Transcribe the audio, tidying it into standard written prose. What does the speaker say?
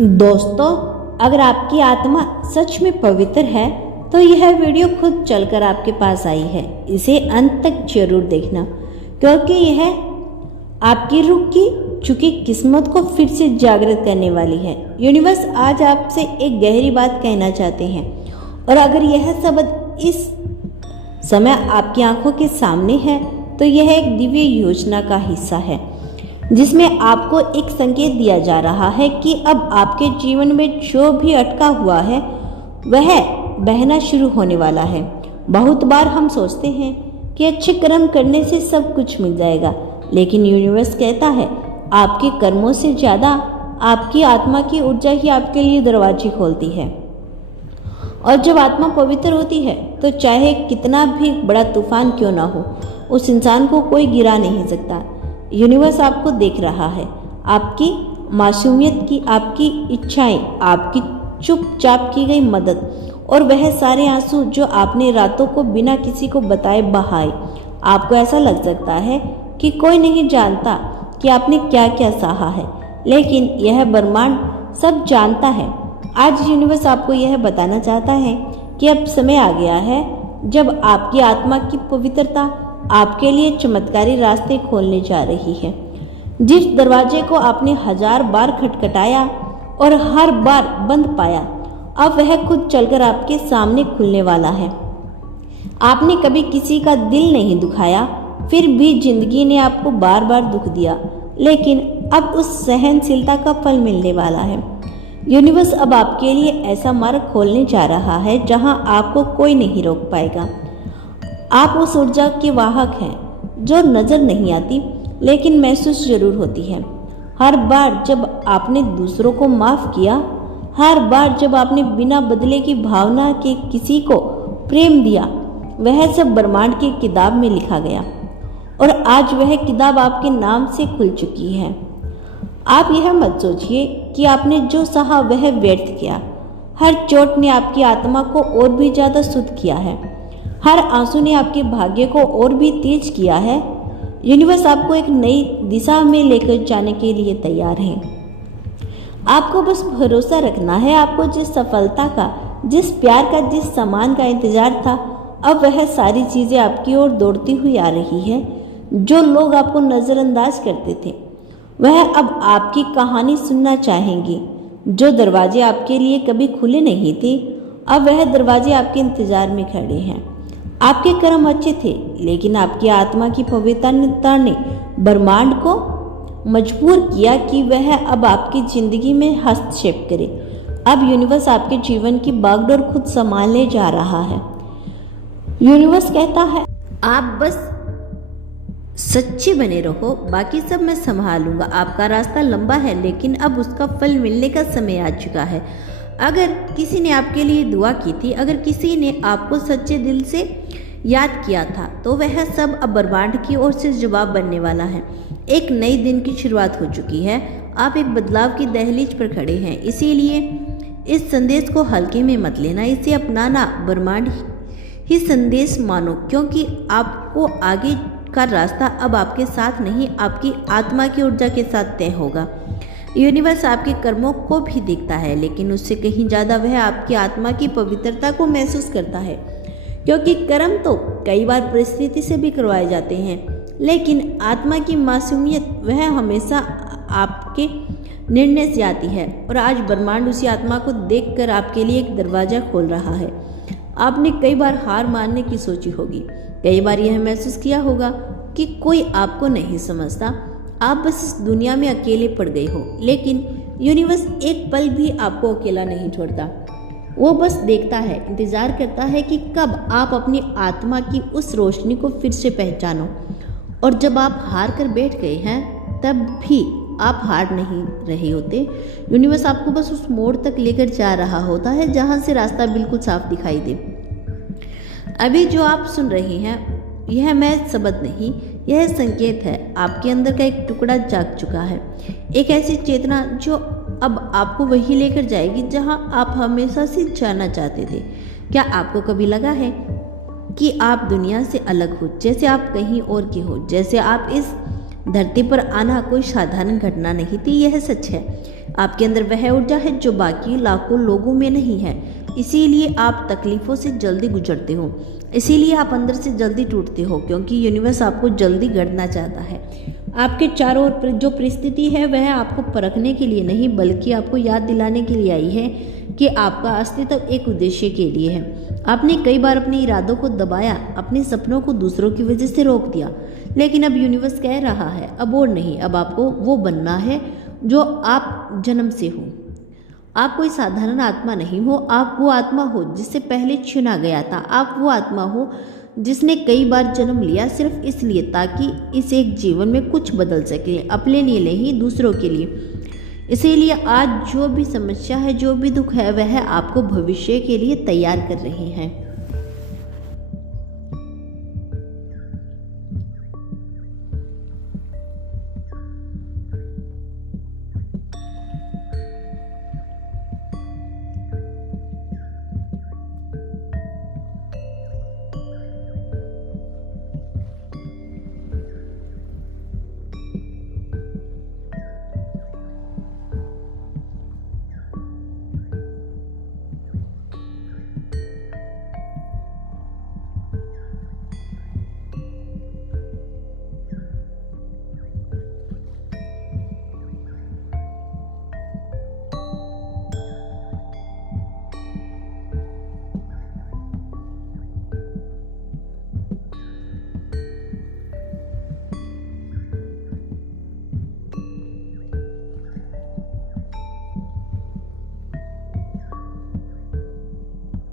दोस्तों, अगर आपकी आत्मा सच में पवित्र है तो यह वीडियो खुद चलकर आपके पास आई है। इसे अंत तक जरूर देखना, क्योंकि यह आपकी रुक की चुकी किस्मत को फिर से जागृत करने वाली है। यूनिवर्स आज आपसे एक गहरी बात कहना चाहते हैं, और अगर यह शब्द इस समय आपकी आंखों के सामने है तो यह एक दिव्य योजना का हिस्सा है, जिसमें आपको एक संकेत दिया जा रहा है कि अब आपके जीवन में जो भी अटका हुआ है वह बहना शुरू होने वाला है। बहुत बार हम सोचते हैं कि अच्छे कर्म करने से सब कुछ मिल जाएगा, लेकिन यूनिवर्स कहता है आपके कर्मों से ज़्यादा आपकी आत्मा की ऊर्जा ही आपके लिए दरवाजे खोलती है। और जब आत्मा पवित्र होती है तो चाहे कितना भी बड़ा तूफान क्यों ना हो, उस इंसान को कोई गिरा नहीं सकता। यूनिवर्स आपको देख रहा है, आपकी मासूमियत की, आपकी इच्छाएं, आपकी चुपचाप की गई मदद, और वह सारे आंसू जो आपने रातों को बिना किसी को बताए बहाए। आपको ऐसा लग सकता है कि कोई नहीं जानता कि आपने क्या क्या सहा है, लेकिन यह ब्रह्मांड सब जानता है। आज यूनिवर्स आपको यह बताना चाहता है कि अब समय आ गया है जब आपकी आत्मा की पवित्रता आपके लिए चमत्कारी रास्ते खोलने जा रही है। जिस दरवाजे को आपने 1000 बार खटखटाया और हर बार बंद पाया, अब वह खुद चलकर आपके सामने खुलने वाला है। आपने कभी किसी का दिल नहीं दुखाया, फिर भी जिंदगी ने आपको बार बार दुख दिया, लेकिन अब उस सहनशीलता का फल मिलने वाला है। यूनिवर्स अब आपके लिए ऐसा मार्ग खोलने जा रहा है जहां आपको कोई नहीं रोक पाएगा। आप उस ऊर्जा के वाहक हैं जो नजर नहीं आती, लेकिन महसूस जरूर होती है। हर बार जब आपने दूसरों को माफ किया, हर बार जब आपने बिना बदले की भावना के किसी को प्रेम दिया, वह सब ब्रह्मांड की किताब में लिखा गया, और आज वह किताब आपके नाम से खुल चुकी है। आप यह मत सोचिए कि आपने जो सहा वह व्यर्थ किया। हर चोट ने आपकी आत्मा को और भी ज्यादा शुद्ध किया है। हर आंसू ने आपके भाग्य को और भी तेज किया है। यूनिवर्स आपको एक नई दिशा में लेकर जाने के लिए तैयार है। आपको बस भरोसा रखना है। आपको जिस सफलता का, जिस प्यार का, जिस सम्मान का इंतजार था, अब वह सारी चीजें आपकी ओर दौड़ती हुई आ रही है। जो लोग आपको नजरअंदाज करते थे, वह अब आपकी कहानी सुनना चाहेंगे। जो दरवाजे आपके लिए कभी खुले नहीं थे, अब वह दरवाजे आपके इंतजार में खड़े हैं। आपके कर्म अच्छे थे, लेकिन आपकी आत्मा की पवित्रता ने ब्रह्मांड को मजबूर किया कि वह अब आपकी जिंदगी में हस्तक्षेप करे। अब यूनिवर्स आपके जीवन की बागडोर खुद संभालने जा रहा है। यूनिवर्स कहता है आप बस सच्चे बने रहो, बाकी सब मैं संभालूंगा। आपका रास्ता लंबा है, लेकिन अब उसका फल मिलने का समय आ चुका है। अगर किसी ने आपके लिए दुआ की थी, अगर किसी ने आपको सच्चे दिल से याद किया था, तो वह सब अब ब्रह्मांड की ओर से जवाब बनने वाला है। एक नई दिन की शुरुआत हो चुकी है। आप एक बदलाव की दहलीज पर खड़े हैं, इसीलिए इस संदेश को हल्के में मत लेना, इसे अपनाना। ब्रह्मांड ही संदेश मानो, क्योंकि आपको आगे का रास्ता अब आपके साथ नहीं, आपकी आत्मा की ऊर्जा के साथ तय होगा। यूनिवर्स आपके कर्मों को भी देखता है, लेकिन उससे कहीं ज़्यादा वह आपकी आत्मा की पवित्रता को महसूस करता है, क्योंकि कर्म तो कई बार परिस्थिति से भी करवाए जाते हैं, लेकिन आत्मा की मासूमियत वह हमेशा आपके निर्णय से आती है। और आज ब्रह्मांड उसी आत्मा को देखकर आपके लिए एक दरवाज़ा खोल रहा है। आपने कई बार हार मानने की सोची होगी, कई बार यह महसूस किया होगा कि कोई आपको नहीं समझता, आप बस इस दुनिया में अकेले पड़ गए हो, लेकिन यूनिवर्स एक पल भी आपको अकेला नहीं छोड़ता। वो बस देखता है, इंतजार करता है कि कब आप अपनी आत्मा की उस रोशनी को फिर से पहचानो। और जब आप हार कर बैठ गए हैं, तब भी आप हार नहीं रहे होते। यूनिवर्स आपको बस उस मोड़ तक लेकर जा रहा होता है जहाँ से रास्ता बिल्कुल साफ दिखाई दे। अभी जो आप सुन रहे हैं, यह महज शब्द नहीं, यह संकेत है। आपके अंदर का एक टुकड़ा जाग चुका है, एक ऐसी चेतना जो अब आपको वही लेकर जाएगी जहां आप हमेशा से जाना चाहते थे। क्या आपको कभी लगा है कि आप दुनिया से अलग हो, जैसे आप कहीं और के हो, जैसे आप इस धरती पर आना कोई साधारण घटना नहीं थी, यह सच है। आपके अंदर वह ऊर्जा है जो बाकी लाखों लोगों में नहीं है। इसीलिए आप तकलीफों से जल्दी गुजरते हो, इसीलिए आप अंदर से जल्दी टूटते हो, क्योंकि यूनिवर्स आपको जल्दी गढ़ना चाहता है। आपके चारों ओर जो परिस्थिति है वह आपको परखने के लिए नहीं, बल्कि आपको याद दिलाने के लिए आई है कि आपका अस्तित्व एक उद्देश्य के लिए है। आपने कई बार अपने इरादों को दबाया, अपने सपनों को दूसरों की वजह से रोक दिया, लेकिन अब यूनिवर्स कह रहा है अब और नहीं, अब आपको वो बनना है जो आप जन्म से हो। आप कोई साधारण आत्मा नहीं हो, आप वो आत्मा हो जिससे पहले चुना गया था। आप वो आत्मा हो जिसने कई बार जन्म लिया सिर्फ इसलिए ताकि इस एक जीवन में कुछ बदल सके, अपने लिए नहीं दूसरों के लिए। इसीलिए आज जो भी समस्या है, जो भी दुख है, वह आपको भविष्य के लिए तैयार कर रहे हैं।